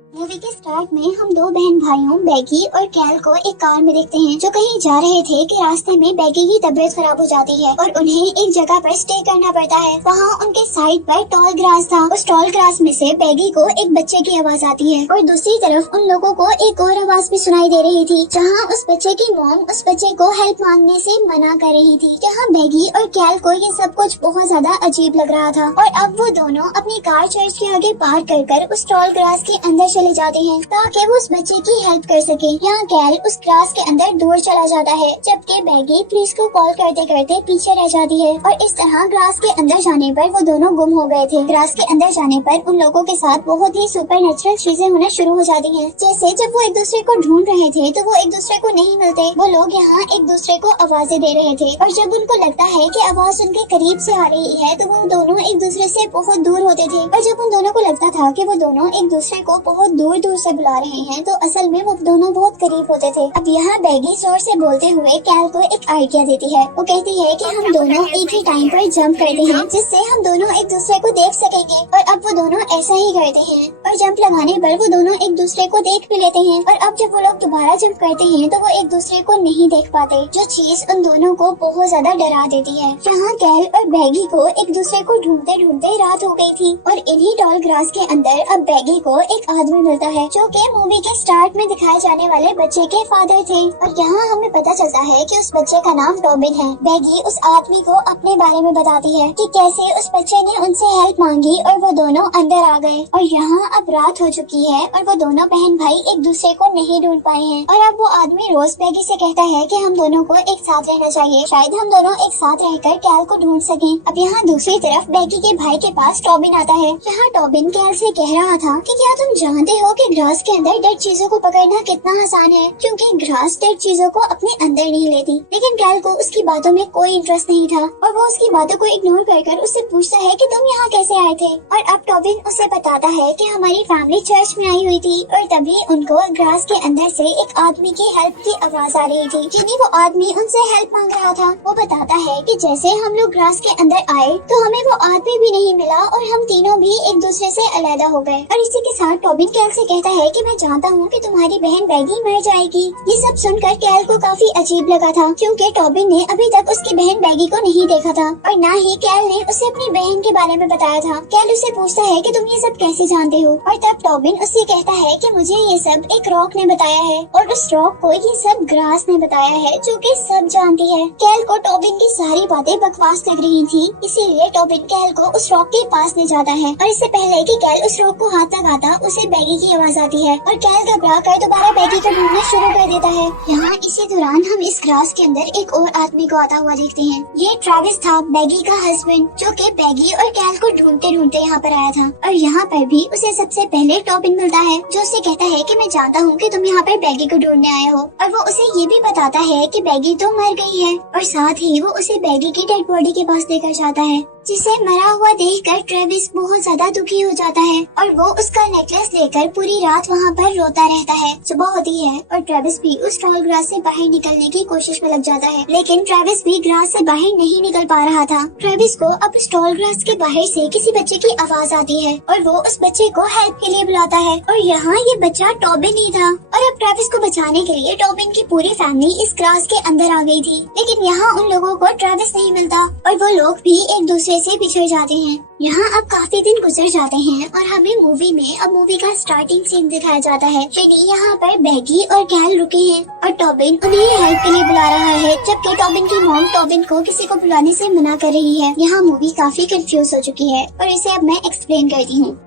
Movie के start में हम दो बहन भाइयों बैगी और कैल को एक कार में देखते हैं जो कहीं जा रहे थे कि रास्ते में बैगी की तबीयत खराब हो जाती है और उन्हें एक जगह पर स्टे करना पड़ता है। वहाँ उनके साइड पर टॉल ग्रास था। उस टॉल ग्रास में से बैगी को एक बच्चे की आवाज आती है और दूसरी तरफ उन लोगों को एक और आवाज भी सुनाई दे रही थी जहाँ उस बच्चे की मॉम उस बच्चे को हेल्प मांगने से मना कर रही थी। यहाँ बैगी और कैल को ये सब कुछ बहुत ज्यादा अजीब लग रहा था और अब वो दोनों अपनी कार चर्च के आगे पार्क कर उस टॉल ग्रास के अंदर चले जाते हैं ताकि वो उस बच्चे की हेल्प कर सके। यहाँ कैल उस ग्रास के अंदर दूर चला जाता है जबकि बैगी पुलिस को कॉल करते करते पीछे रह जाती है और इस तरह ग्रास के अंदर जाने पर वो दोनों गुम हो गए थे। ग्रास के अंदर जाने पर उन लोगों के साथ बहुत ही सुपर नेचुरल चीजें होना शुरू हो जाती हैं। जैसे जब वो एक दूसरे को ढूंढ रहे थे तो वो एक दूसरे को नहीं मिलते। वो लोग यहाँ एक दूसरे को आवाजें दे रहे थे और जब उनको लगता है कि आवाज उनके करीब से आ रही है तो वो दोनों एक दूसरे से बहुत दूर होते थे और जब उन दोनों को लगता था कि वो दोनों एक दूसरे को बहुत दूर दूर से बुला रहे हैं तो असल में वो दोनों बहुत करीब होते थे। अब यहाँ बैगी जोर से बोलते हुए कैल को एक आइडिया देती है। वो कहती है कि हम दोनों एक ही टाइम पर जंप करते हैं जिससे हम दोनों एक दूसरे को देख सकेंगे और अब वो दोनों ऐसा ही करते हैं और जंप लगाने पर वो दोनों एक दूसरे को देख भी लेते हैं और अब जब वो लोग दोबारा जंप करते हैं तो वो एक दूसरे को नहीं देख पाते जो चीज उन दोनों को बहुत ज्यादा डरा देती है। यहाँ कैल और बैगी को एक दूसरे को ढूंढते ढूंढते रात हो गई थी और इन्हीं टॉल ग्रास के अंदर अब बैगी को एक आदमी मिलता है जो कि मूवी के स्टार्ट में दिखाए जाने वाले बच्चे के फादर थे और यहाँ हमें पता चलता है कि उस बच्चे का नाम टॉबिन है। बैगी उस आदमी को अपने बारे में बताती है कि कैसे उस बच्चे ने उनसे हेल्प मांगी और वो दोनों अंदर आ गए और यहाँ अब रात हो चुकी है और वो दोनों बहन भाई एक दूसरे को नहीं ढूंढ पाए हैं और अब वो आदमी रोज बैगी से कहता है कि हम दोनों को एक साथ रहना चाहिए, शायद हम दोनों एक साथ रहकर कैल को ढूंढ सकें। अब यहाँ दूसरी तरफ बैगी के भाई के पास टॉबिन आता है। यहाँ टॉबिन कैल से कह रहा था कि क्या तुम जानते हो कि ग्रास के अंदर डेड चीजों को पकड़ना कितना आसान है क्योंकि ग्रास डेड चीजों को अपने अंदर नहीं लेती। लेकिन कैल को उसकी बातों में कोई इंटरेस्ट नहीं था और वो उसकी बातों को इग्नोर कर उससे पूछता है कि तुम यहाँ कैसे आए थे और अब टॉबिन उसे बताता है कि हमारी फैमिली चर्च में आई हुई थी और तभी उनको ग्रास के अंदर से एक आदमी की हेल्प की आवाज आ रही थी जिन्हें वो आदमी उनसे हेल्प मांग रहा था। वो बताता है कि जैसे हम लोग ग्रास के अंदर आए तो हमें वो आदमी भी नहीं मिला और हम तीनों भी एक दूसरे से अलग हो गए और इसी के साथ टॉबिन कैल से कहता है कि मैं जानता हूँ कि तुम्हारी बहन बैगी मर जाएगी। ये सब सुनकर कैल को काफी अजीब लगा था क्योंकि टॉबिन ने अभी तक उसकी बहन बैगी को नहीं देखा था और न ही कैल ने उसे अपनी बहन के बारे में बताया था। कैल उसे पूछता है कि तुम ये सब कैसे जानते हो और तब टॉबिन उससे कहता है कि मुझे ये सब एक रॉक ने बताया है और उस रॉक को ये सब ग्रास ने बताया है जो कि सब जानती है। कैल को टॉबिन की सारी बातें बकवास लग रही थी, इसीलिए टॉबिन कैल को उस रॉक के पास ले जाता है और इससे पहले कि कैल उस रॉक को हाथ लगाता उसे बैगी की आवाज आती है और कैल घबरा कर दोबारा बैगी को ढूंढना शुरू कर देता है। यहाँ इसी दौरान हम इस ग्रास के अंदर एक और आदमी को आता हुआ देखते हैं। ये ट्रेविस था, बैगी का हस्बैंड, जो कि बैगी और कैल को ढूंढते ढूंढते यहाँ पर आया था और यहाँ पर भी उसे सबसे पहले टॉबिन मिलता है जो उसे कहता है कि मैं जानता हूँ कि तुम यहाँ पर बैगी को ढूंढने आए हो और वो उसे ये भी बताता है कि बैगी तो मर गई है और साथ ही वो उसे बैगी की डेड बॉडी के पास लेकर जाता है जिसे मरा हुआ देखकर ट्रेविस बहुत ज्यादा दुखी हो जाता है और वो उसका नेकलेस लेकर पूरी रात वहाँ पर रोता रहता है। सुबह होती है और ट्रेविस भी उस टॉल ग्रास से बाहर निकलने की कोशिश में लग जाता है लेकिन ट्रेविस भी ग्रास से बाहर नहीं निकल पा रहा था। ट्रेविस को अब उस टॉल ग्रास के बाहर से किसी बच्चे की आवाज आती है और वो उस बच्चे को हेल्प के लिए बुलाता है और यहाँ ये बच्चा टॉबिन ही था और अब ट्रेविस को बचाने के लिए टॉबिन की पूरी फैमिली इस ग्रास के अंदर आ गई थी लेकिन यहाँ उन लोगों को ट्रेविस नहीं मिलता और वो लोग भी एक दूसरे से बिछड़ जाते हैं। यहाँ अब काफी दिन गुजर जाते हैं और हमें मूवी का स्टार्टिंग सीन दिखाया जाता है। यानी यहाँ पर बैगी और कैल रुके हैं और टॉबिन उन्हें हेल्प के लिए बुला रहा है जबकि टॉबिन की मॉम टॉबिन को किसी को बुलाने से मना कर रही है। यहाँ मूवी काफी कंफ्यूज हो चुकी है और इसे अब मैं एक्सप्लेन करती हूँ।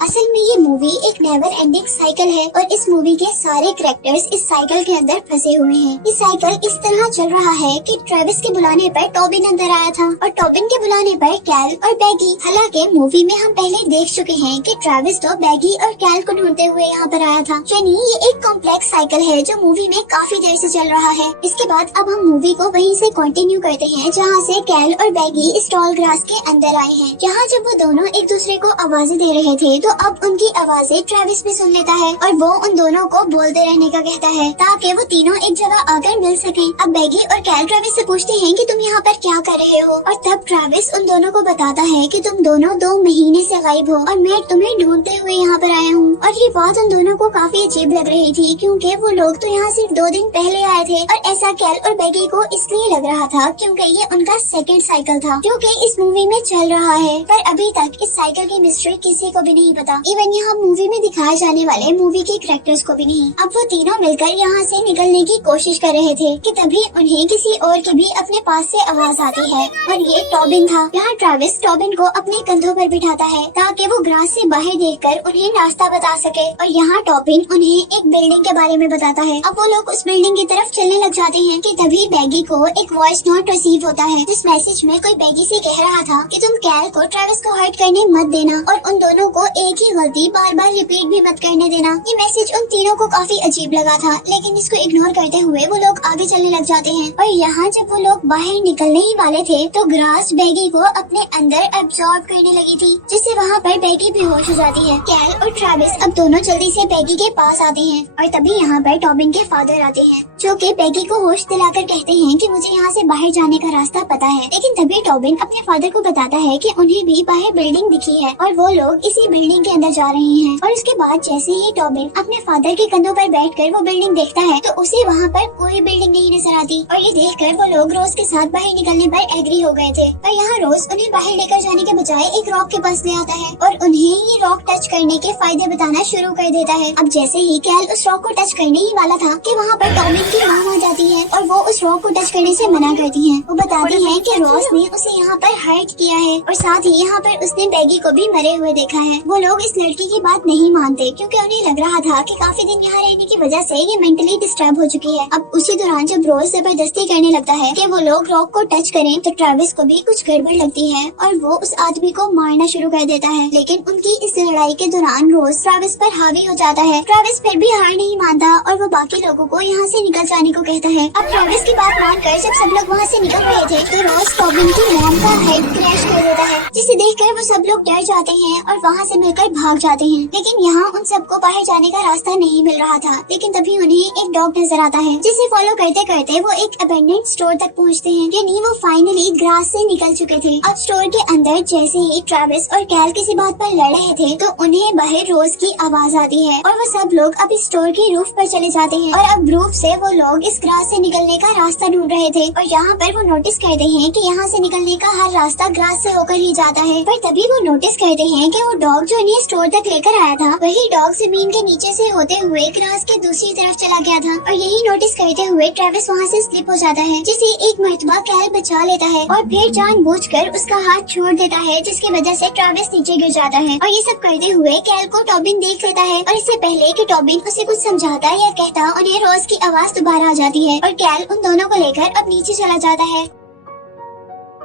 असल में ये मूवी एक नेवर एंडिंग साइकिल है और इस मूवी के सारे कैरेक्टर्स इस साइकिल के अंदर फंसे हुए हैं। ये साइकिल इस तरह चल रहा है कि ट्रेविस के बुलाने पर टॉबिन अंदर आया था और टॉबिन के बुलाने पर कैल और बैगी। हालांकि मूवी में हम पहले देख चुके हैं कि ट्रेविस तो बैगी और कैल को ढूंढते हुए यहाँ पर आया था। यानी ये एक कॉम्प्लेक्स साइकिल है जो मूवी में काफी देर से चल रहा है। इसके बाद अब हम मूवी को वहीं से कंटिन्यू करते हैं जहाँ से कैल और बैगी इस टॉल ग्रास के अंदर आए हैं। यहाँ जब वो दोनों एक दूसरे को आवाजें दे रहे थे तो अब उनकी आवाजें ट्रेविस भी सुन लेता है और वो उन दोनों को बोलते रहने का कहता है ताकि वो तीनों एक जगह आकर मिल सकें। अब बैगी और कैल ट्रेविस से पूछते हैं कि तुम यहाँ पर क्या कर रहे हो और तब ट्रेविस उन दोनों को बताता है कि तुम दोनों 2 महीने से गायब हो और मैं तुम्हें ढूंढते हुए यहाँ पर आया और ये बात उन दोनों को काफी अजीब लग रही थी क्योंकि वो लोग तो यहाँ सिर्फ 2 दिन पहले आए थे और ऐसा कैल और बेगी को इसलिए लग रहा था क्योंकि ये उनका सेकंड साइकिल था जो कि इस मूवी में चल रहा है। पर अभी तक इस साइकिल की मिस्ट्री किसी को भी नहीं पता, इवन यहाँ मूवी में दिखाए जाने वाले मूवी के कैरेक्टर्स को भी नहीं। अब वो तीनों मिलकर यहाँ से निकलने की कोशिश कर रहे थे कि तभी उन्हें किसी और की भी अपने पास से आवाज आती है और ये टॉबिन था। यहाँ ट्रेविस टॉबिन को अपने कंधों पर बिठाता है ताकि वो ग्रास से बाहर देखकर उन्हें रास्ता बता सके और यहाँ टॉबिन उन्हें एक बिल्डिंग के बारे में बताता है। अब वो लोग उस बिल्डिंग की तरफ चलने लग जाते हैं कि तभी बेगी को एक वॉइस नोट रिसीव होता है जिस मैसेज में कोई बेगी से कह रहा था कि तुम कैल को ट्रेविस को हर्ट करने मत देना और उन दोनों को एक ही गलती बार बार रिपीट भी मत करने देना। ये मैसेज उन तीनों को काफी अजीब लगा था लेकिन इसको इग्नोर करते हुए वो लोग आगे चलने लग जाते हैं और यहाँ जब वो लोग बाहर निकलने ही वाले थे तो ग्रास बेगी को अपने अंदर एब्जॉर्ब करने लगी थी जिससे वहाँ पर बेगी बेहोश हो जाती है। कैल और ट्रेविस अब दोनों जल्दी से बेगी के पास आते हैं और तभी यहाँ पर टॉबिन के फादर आते हैं जो कि बेगी को होश दिलाकर कहते हैं कि मुझे यहाँ से बाहर जाने का रास्ता पता है। लेकिन तभी टॉबिन अपने फादर को बताता है कि उन्हें भी बाहर बिल्डिंग दिखी है और वो लोग इसी बिल्डिंग के अंदर जा रहे हैं। और उसके बाद जैसे ही टॉबिन अपने फादर के कंधों पर बैठकर वो बिल्डिंग देखता है तो उसे वहाँ पर कोई बिल्डिंग नहीं नजर आती और ये देखकर वो लोग रोज के साथ बाहर निकलने पर एग्री हो गए थे। और यहाँ रोज उन्हें बाहर लेकर जाने के बजाय एक रॉक के पास ले आता है और उन्हें ये रॉक टच करने के फायदे बताना शुरू कर देता है। अब जैसे ही कैल उस रॉक को टच करने ही वाला था कि वहाँ पर टॉबिन की माँ आ जाती है और वो उस रॉक को टच करने से मना करती है। वो बताती है कि रोज ने उसे यहाँ पर हर्ट किया है और साथ ही यहाँ पर उसने बेगी को भी मरे हुए देखा है। वो लोग इस लड़की की बात नहीं मानते क्योंकि उन्हें लग रहा था कि काफी दिन यहाँ रहने की वजह से ये मेंटली डिस्टर्ब हो चुकी है। अब उसी दौरान जब रोज जबरदस्ती करने लगता है कि वो लोग रॉक को टच करें तो ट्रेविस को भी कुछ गड़बड़ लगती है और वो उस आदमी को मारना शुरू कर देता है। लेकिन उनकी इस लड़ाई के दौरान रोज ट्रेविस पर हावी हो जाता है। ट्रेविस फिर भी हार नहीं मानता और वो बाकी लोगों को यहाँ से निकल जाने को कहता है। अब ट्रेविस की बात मानकर जब सब लोग वहाँ से निकल रहे थे तो रोज टॉबिन की मॉम का हेड क्रैश कर देता है जिसे देखकर वो सब लोग डर जाते हैं और वहाँ से मिलकर भाग जाते हैं। लेकिन यहाँ उन सबको बाहर जाने का रास्ता नहीं मिल रहा था। लेकिन तभी उन्हें एक डॉग नजर आता है जिसे फॉलो करते करते वो एक अबेंडेंड स्टोर तक पहुँचते हैं। यानी वो फाइनली ग्रास से निकल चुके थे। अब स्टोर के अंदर जैसे ही ट्रेविस और कैल किसी बात पर लड़ रहे थे तो उन्हें बाहर रोज की आवाज आती है और वो सब लोग अब इस स्टोर के रूफ पर चले जाते हैं और अब रूफ से वो लोग इस ग्रास से निकलने का रास्ता ढूंढ रहे थे। और यहाँ पर वो नोटिस करते हैं कि यहाँ से निकलने का हर रास्ता ग्रास से होकर ही जाता है। पर तभी वो नोटिस करते हैं कि वो डॉग जो इन्हें स्टोर तक लेकर आया था वही डॉग जमीन के नीचे से होते हुए ग्रास के दूसरी तरफ चला गया था। और यही नोटिस करते हुए ट्रेविस वहाँ से स्लिप हो जाता है जिसे एक मर्तबा कैल बचा लेता है और फिर जानबूझकर उसका हाथ छोड़ देता है जिसकी वजह से ट्रेविस नीचे गिर जाता है। और ये सब करते हुए कैल को टॉबिन देख लेता है और इससे पहले कि टॉबिन उसे कुछ समझाता या कहता उन्हें रोज की आवाज दोबारा आ जाती है और कैल उन दोनों को लेकर अब नीचे चला जाता है।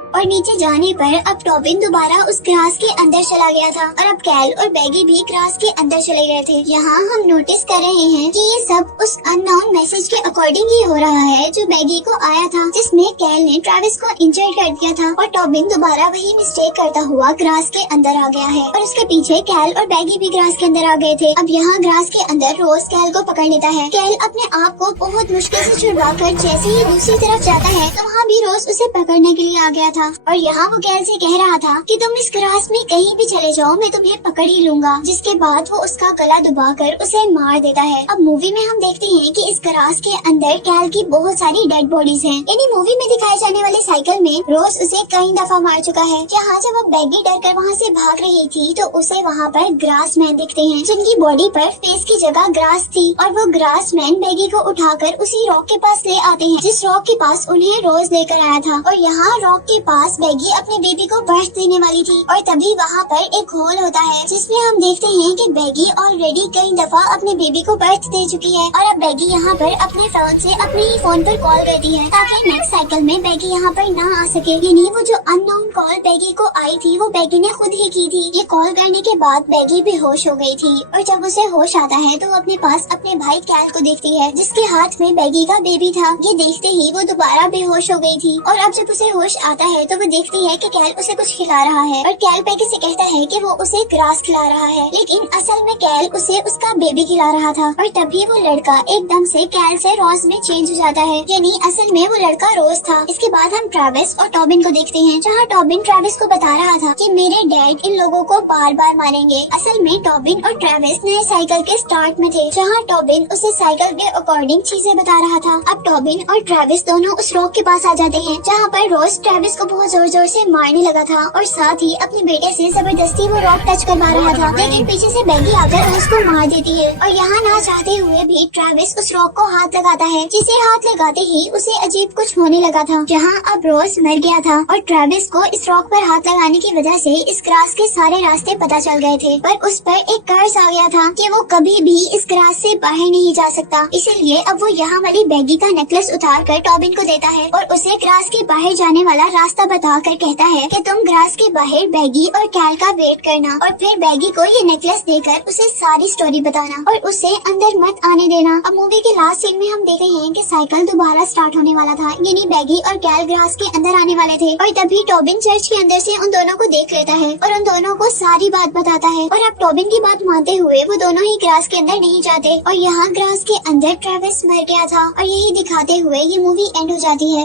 और नीचे जाने पर अब टॉबिन दोबारा उस ग्रास के अंदर चला गया था और अब कैल और बेगी भी ग्रास के अंदर चले गए थे। यहाँ हम नोटिस कर रहे हैं कि ये सब उस अननोन मैसेज के अकॉर्डिंग ही हो रहा है जो बेगी को आया था जिसमें कैल ने ट्रेविस को इंजर कर दिया था और टॉबिन दोबारा वही मिस्टेक करता हुआ ग्रास के अंदर आ गया है और उसके पीछे कैल और बेगी भी ग्रास के अंदर आ गए थे। अब यहाँ ग्रास के अंदर रोज कैल को पकड़ लेता है। कैल अपने आप को बहुत मुश्किल से छुड़वा कर जैसे ही दूसरी तरफ जाता है तो वहाँ भी रोज उसे पकड़ने के लिए आ गया था और यहाँ वो कैल से कह रहा था कि तुम इस ग्रास में कहीं भी चले जाओ मैं तुम्हें पकड़ ही लूंगा। जिसके बाद वो उसका गला दबाकर उसे मार देता है। अब मूवी में हम देखते हैं कि इस ग्रास के अंदर कैल की बहुत सारी डेड बॉडीज हैं। यानी मूवी में दिखाए जाने वाले साइकिल में रोज उसे कई दफा मार चुका है। यहाँ जब वो बेगी डर कर वहाँ से भाग रही थी तो उसे वहाँ पर ग्रास मैन दिखते हैं जिनकी बॉडी पर फेस की जगह ग्रास थी और वो ग्रास मैन बेगी को उठाकर उसी रॉक के पास ले आते हैं जिस रॉक के पास उन्हें रोज लेकर आया था। और यहाँ रॉक के पास बेगी अपने बेबी को बर्थ देने वाली थी और तभी वहाँ पर एक होल होता है जिसमें हम देखते हैं कि बेगी ऑलरेडी कई दफा अपने बेबी को बर्थ दे चुकी है। और अब बेगी यहाँ पर अपने फोन से अपने ही फोन पर कॉल करती है ताकि नेक्स्ट साइकिल में बेगी यहाँ पर ना आ सके। यानी वो जो अननोन कॉल बेगी को आई थी वो बेगी ने खुद ही की थी। ये कॉल करने के बाद बेगी बेहोश हो गई थी और जब उसे होश आता है तो वो अपने पास अपने भाई कैल को देखती है जिसके हाथ में बेगी का बेबी था। ये देखते ही वो दोबारा बेहोश हो गई थी और अब जब उसे होश आता है तो वो देखती है कि कैल उसे कुछ खिला रहा है और कैल पैगी से कहता है कि वो उसे ग्रास खिला रहा है, लेकिन असल में कैल उसे उसका बेबी खिला रहा था। और तभी वो लड़का एकदम से कैल से रोज में चेंज हो जाता है, यानी असल में वो लड़का रोज था। इसके बाद हम ट्रेविस और टॉबिन को देखते हैं, जहाँ टॉबिन ट्रेविस को बता रहा था कि मेरे डैड इन लोगों को बार बार मारेंगे। असल में टॉबिन और ट्रेविस नए साइकिल के स्टार्ट में थे, जहाँ टॉबिन उसे साइकिल के अकॉर्डिंग चीजें बता रहा था। अब टॉबिन और ट्रेविस दोनों उस रॉक के पास आ जाते हैं, जहाँ पर रोज ट्रेविस को बहुत जोर जोर से मारने लगा था और साथ ही अपने बेटे से जबरदस्ती वो रॉक टच करवा रहा था, लेकिन पीछे से बैगी आकर रोज को मार देती है। और यहाँ ना चाहते हुए भी ट्रेविस उस रॉक को हाथ लगाता है, जिसे हाथ लगाते ही उसे अजीब कुछ होने लगा था, जहाँ अब रोज मर गया था और ट्रेविस को इस रॉक पर हाथ लगाने की वजह से इस ग्रास के सारे रास्ते पता चल गए थे। पर उस पर एक कर्ज आ गया था कि वो कभी भी इस ग्रास से बाहर नहीं जा सकता। इसीलिए अब वो यहाँ वाली बैगी का नेकलेस उतार कर टॉबिन को देता है और उसे ग्रास के बाहर जाने वाला रास्ता बता कर कहता है कि तुम ग्रास के बाहर बैगी और कैल का वेट करना और फिर बैगी को ये नेकलेस देकर उसे सारी स्टोरी बताना और उसे अंदर मत आने देना। अब मूवी के लास्ट सीन में हम देख रहे हैं कि साइकिल दोबारा स्टार्ट होने वाला था, यानी बैगी और कैल ग्रास के अंदर आने वाले थे। और तभी टॉबिन चर्च के अंदर से उन दोनों को देख लेता है और उन दोनों को सारी बात बताता है। और अब टॉबिन की बात मानते हुए वो दोनों ही ग्रास के अंदर नहीं जाते और यहाँ ग्रास के अंदर ट्रेविस मर गया था और यही दिखाते हुए ये मूवी एंड हो जाती है।